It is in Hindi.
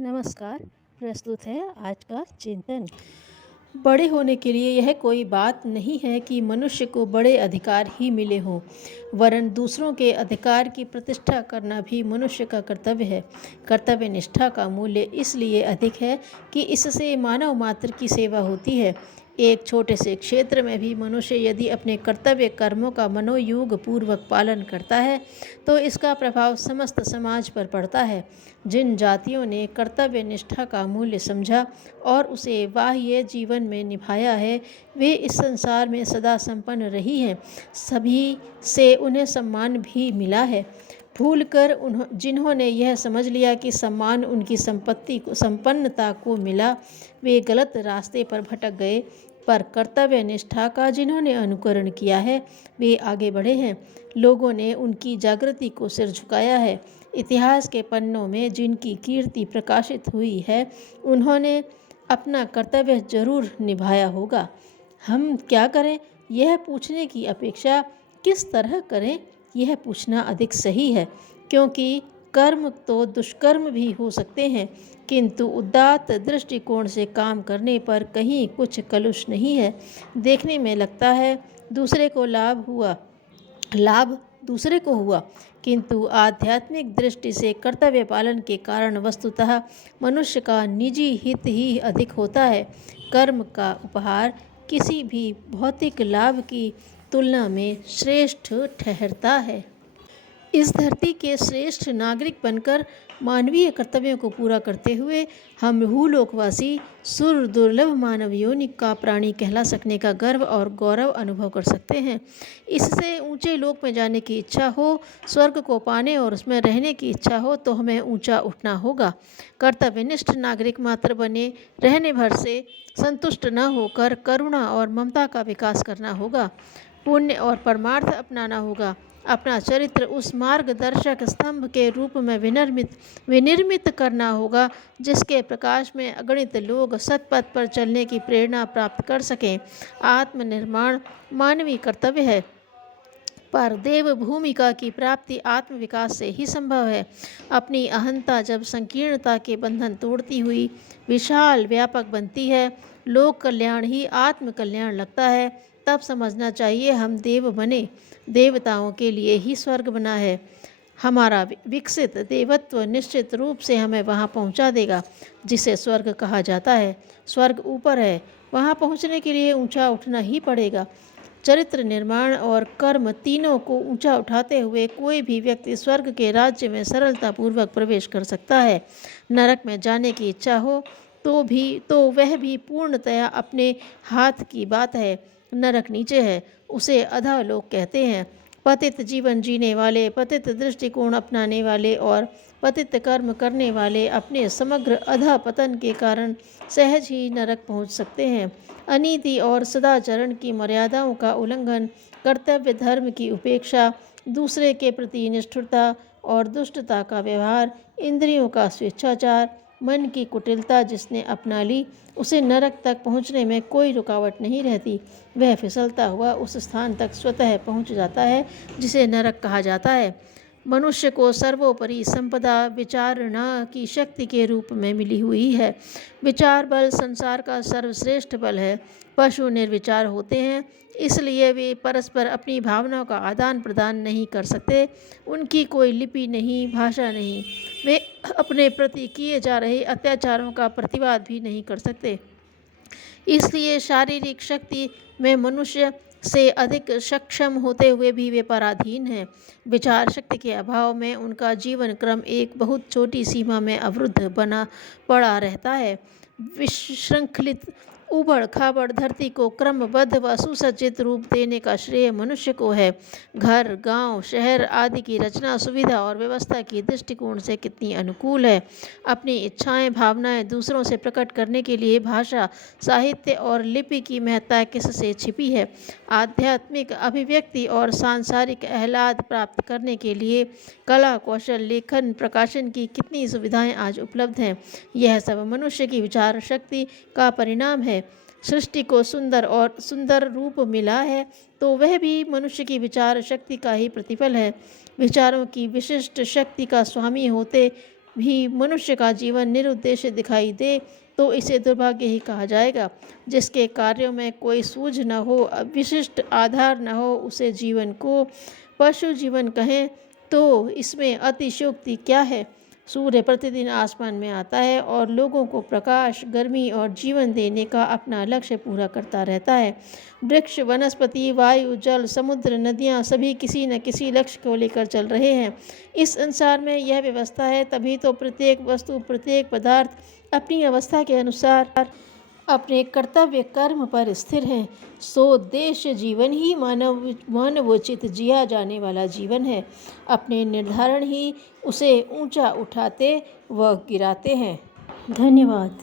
नमस्कार। प्रस्तुत है आज का चिंतन। बड़े होने के लिए यह कोई बात नहीं है कि मनुष्य को बड़े अधिकार ही मिले हों, वरन दूसरों के अधिकार की प्रतिष्ठा करना भी मनुष्य का कर्तव्य है। कर्तव्य निष्ठा का मूल्य इसलिए अधिक है कि इससे मानव मात्र की सेवा होती है। एक छोटे से क्षेत्र में भी मनुष्य यदि अपने कर्तव्य कर्मों का मनोयोग पूर्वक पालन करता है तो इसका प्रभाव समस्त समाज पर पड़ता है। जिन जातियों ने कर्तव्य निष्ठा का मूल्य समझा और उसे बाह्य जीवन में निभाया है, वे इस संसार में सदा संपन्न रही हैं। सभी से उन्हें सम्मान भी मिला है। भूलकर जिन्होंने यह समझ लिया कि सम्मान उनकी संपन्नता को मिला, वे गलत रास्ते पर भटक गए। पर कर्तव्य निष्ठा का जिन्होंने अनुकरण किया है, वे आगे बढ़े हैं। लोगों ने उनकी जागृति को सिर झुकाया है। इतिहास के पन्नों में जिनकी कीर्ति प्रकाशित हुई है, उन्होंने अपना कर्तव्य जरूर निभाया होगा। हम क्या करें, यह पूछने की अपेक्षा किस तरह करें, यह पूछना अधिक सही है। क्योंकि कर्म तो दुष्कर्म भी हो सकते हैं, किंतु उदात्त दृष्टिकोण से काम करने पर कहीं कुछ कलुष नहीं है। देखने में लगता है लाभ दूसरे को हुआ, किंतु आध्यात्मिक दृष्टि से कर्तव्य पालन के कारण वस्तुतः मनुष्य का निजी हित ही अधिक होता है। कर्म का उपहार किसी भी भौतिक लाभ की तुलना में श्रेष्ठ ठहरता है। इस धरती के श्रेष्ठ नागरिक बनकर मानवीय कर्तव्यों को पूरा करते हुए हम भूलोकवासी सुर दुर्लभ मानव योनि का प्राणी कहला सकने का गर्व और गौरव अनुभव कर सकते हैं। इससे ऊंचे लोक में जाने की इच्छा हो, स्वर्ग को पाने और उसमें रहने की इच्छा हो, तो हमें ऊंचा उठना होगा। कर्तव्यनिष्ठ नागरिक मात्र बने रहने भर से संतुष्ट न होकर करुणा और ममता का विकास करना होगा। पुण्य और परमार्थ अपनाना होगा। अपना चरित्र उस मार्गदर्शक स्तंभ के रूप में विनिर्मित करना होगा, जिसके प्रकाश में अगणित लोग सतपथ पर चलने की प्रेरणा प्राप्त कर सकें। आत्मनिर्माण मानवीय कर्तव्य है, पर देव भूमिका की प्राप्ति आत्मविकास से ही संभव है। अपनी अहंता जब संकीर्णता के बंधन तोड़ती हुई विशाल व्यापक बनती है, लोक कल्याण ही आत्म कल्याण लगता है, तब समझना चाहिए हम देव बने। देवताओं के लिए ही स्वर्ग बना है। हमारा विकसित देवत्व निश्चित रूप से हमें वहाँ पहुँचा देगा जिसे स्वर्ग कहा जाता है। स्वर्ग ऊपर है, वहाँ पहुँचने के लिए ऊंचा उठना ही पड़ेगा। चरित्र निर्माण और कर्म तीनों को ऊंचा उठाते हुए कोई भी व्यक्ति स्वर्ग के राज्य में सरलतापूर्वक प्रवेश कर सकता है। नरक में जाने की इच्छा हो तो वह भी पूर्णतया अपने हाथ की बात है। नरक नीचे है, उसे अधः लोक कहते हैं। पतित जीवन जीने वाले, पतित दृष्टिकोण अपनाने वाले और पतित कर्म करने वाले अपने समग्र अधः पतन के कारण सहज ही नरक पहुंच सकते हैं। अनीति और सदाचरण की मर्यादाओं का उल्लंघन, कर्तव्य धर्म की उपेक्षा, दूसरे के प्रति निष्ठुरता और दुष्टता का व्यवहार, इंद्रियों का स्वेच्छाचार, मन की कुटिलता जिसने अपना ली, उसे नरक तक पहुंचने में कोई रुकावट नहीं रहती। वह फिसलता हुआ उस स्थान तक स्वतः पहुंच जाता है जिसे नरक कहा जाता है। मनुष्य को सर्वोपरि संपदा विचारणा की शक्ति के रूप में मिली हुई है। विचार बल संसार का सर्वश्रेष्ठ बल है। पशु निर्विचार होते हैं, इसलिए वे परस्पर अपनी भावनाओं का आदान प्रदान नहीं कर सकते। उनकी कोई लिपि नहीं, भाषा नहीं। वे अपने प्रति किए जा रहे अत्याचारों का प्रतिवाद भी नहीं कर सकते। इसलिए शारीरिक शक्ति में मनुष्य से अधिक सक्षम होते हुए भी वे पराधीन हैं। विचार शक्ति के अभाव में उनका जीवन क्रम एक बहुत छोटी सीमा में अवरुद्ध बना पड़ा रहता है। विशृंखलित उबड़ खाबड़ धरती को क्रमबद्ध व सुसज्जित रूप देने का श्रेय मनुष्य को है। घर, गांव, शहर आदि की रचना सुविधा और व्यवस्था की दृष्टिकोण से कितनी अनुकूल है। अपनी इच्छाएं, भावनाएं दूसरों से प्रकट करने के लिए भाषा, साहित्य और लिपि की महत्ता किससे छिपी है। आध्यात्मिक अभिव्यक्ति और सांसारिक आह्लाद प्राप्त करने के लिए कला, कौशल, लेखन, प्रकाशन की कितनी सुविधाएं आज उपलब्ध हैं। यह सब मनुष्य की विचार शक्ति का परिणाम है। सृष्टि को सुंदर रूप मिला है तो वह भी मनुष्य की विचार शक्ति का ही प्रतिफल है। विचारों की विशिष्ट शक्ति का स्वामी होते भी मनुष्य का जीवन निरुद्देश्य दिखाई दे तो इसे दुर्भाग्य ही कहा जाएगा। जिसके कार्यों में कोई सूझ न हो, विशिष्ट आधार न हो, उसे जीवन को पशु जीवन कहें तो इसमें अतिशयोक्ति क्या है। सूर्य प्रतिदिन आसमान में आता है और लोगों को प्रकाश, गर्मी और जीवन देने का अपना लक्ष्य पूरा करता रहता है। वृक्ष, वनस्पति, वायु, जल, समुद्र, नदियाँ सभी किसी न किसी लक्ष्य को लेकर चल रहे हैं। इस संसार में यह व्यवस्था है, तभी तो प्रत्येक वस्तु, प्रत्येक पदार्थ अपनी अवस्था के अनुसार अपने कर्तव्य कर्म पर स्थिर हैं। सोद्देश्य जीवन ही मानवोचित जिया जाने वाला जीवन है। अपने निर्धारण ही उसे ऊंचा उठाते व गिराते हैं। धन्यवाद।